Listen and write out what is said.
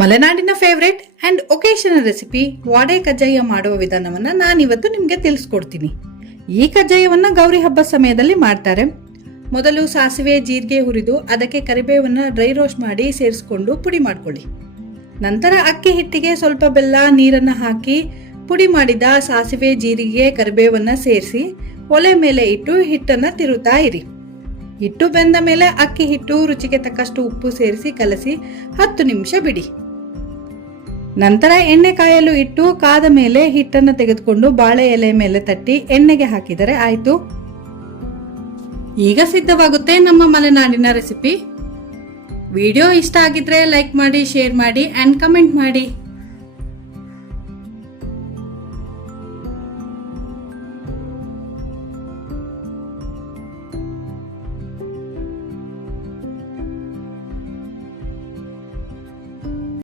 ಮಲೆನಾಡಿನ favourite and occasional recipe ವಾಡೆ ಕಜ್ಜಾಯ ಮಾಡುವ ವಿಧಾನವನ್ನು ನಾನಿವತ್ತು ನಿಮಗೆ ತಿಳಿಸ್ಕೊಡ್ತೀನಿ. ಈ ಕಜ್ಜಾಯವನ್ನು ಗೌರಿ ಹಬ್ಬ ಸಮಯದಲ್ಲಿ ಮಾಡ್ತಾರೆ. ಮೊದಲು ಸಾಸಿವೆ, ಜೀರಿಗೆ ಹುರಿದು ಅದಕ್ಕೆ ಕರಿಬೇವನ್ನು ಡ್ರೈ ರೋಸ್ಟ್ ಮಾಡಿ ಸೇರಿಸ್ಕೊಂಡು ಪುಡಿ ಮಾಡ್ಕೊಳ್ಳಿ. ನಂತರ ಅಕ್ಕಿ ಹಿಟ್ಟಿಗೆ ಸ್ವಲ್ಪ ಬೆಲ್ಲ, ನೀರನ್ನು ಹಾಕಿ ಪುಡಿ ಮಾಡಿದ ಸಾಸಿವೆ, ಜೀರಿಗೆ, ಕರಿಬೇವನ್ನು ಸೇರಿಸಿ ಒಲೆ ಮೇಲೆ ಇಟ್ಟು ಹಿಟ್ಟನ್ನು ತಿರುತ್ತಾ ಇರಿ. ಹಿಟ್ಟು ಬೆಂದ ಮೇಲೆ ಅಕ್ಕಿ ಹಿಟ್ಟು ರುಚಿಗೆ ತಕ್ಕಷ್ಟು ಉಪ್ಪು ಸೇರಿಸಿ ಕಲಸಿ ಹತ್ತು ನಿಮಿಷ ಬಿಡಿ. ನಂತರ ಎಣ್ಣೆ ಕಾಯಲು ಇಟ್ಟು ಕಾದ ಮೇಲೆ ಹಿಟ್ಟನ್ನು ತೆಗೆದುಕೊಂಡು ಬಾಳೆ ಎಲೆ ಮೇಲೆ ತಟ್ಟಿ ಎಣ್ಣೆಗೆ ಹಾಕಿದರೆ ಆಯಿತು. ಈಗ ಸಿದ್ಧವಾಗುತ್ತೆ ನಮ್ಮ ಮಲೆನಾಡಿನ ರೆಸಿಪಿ. ವಿಡಿಯೋ ಇಷ್ಟ ಆಗಿದ್ರೆ ಲೈಕ್ ಮಾಡಿ, ಶೇರ್ ಮಾಡಿ ಆ್ಯಂಡ್ ಕಮೆಂಟ್ ಮಾಡಿ.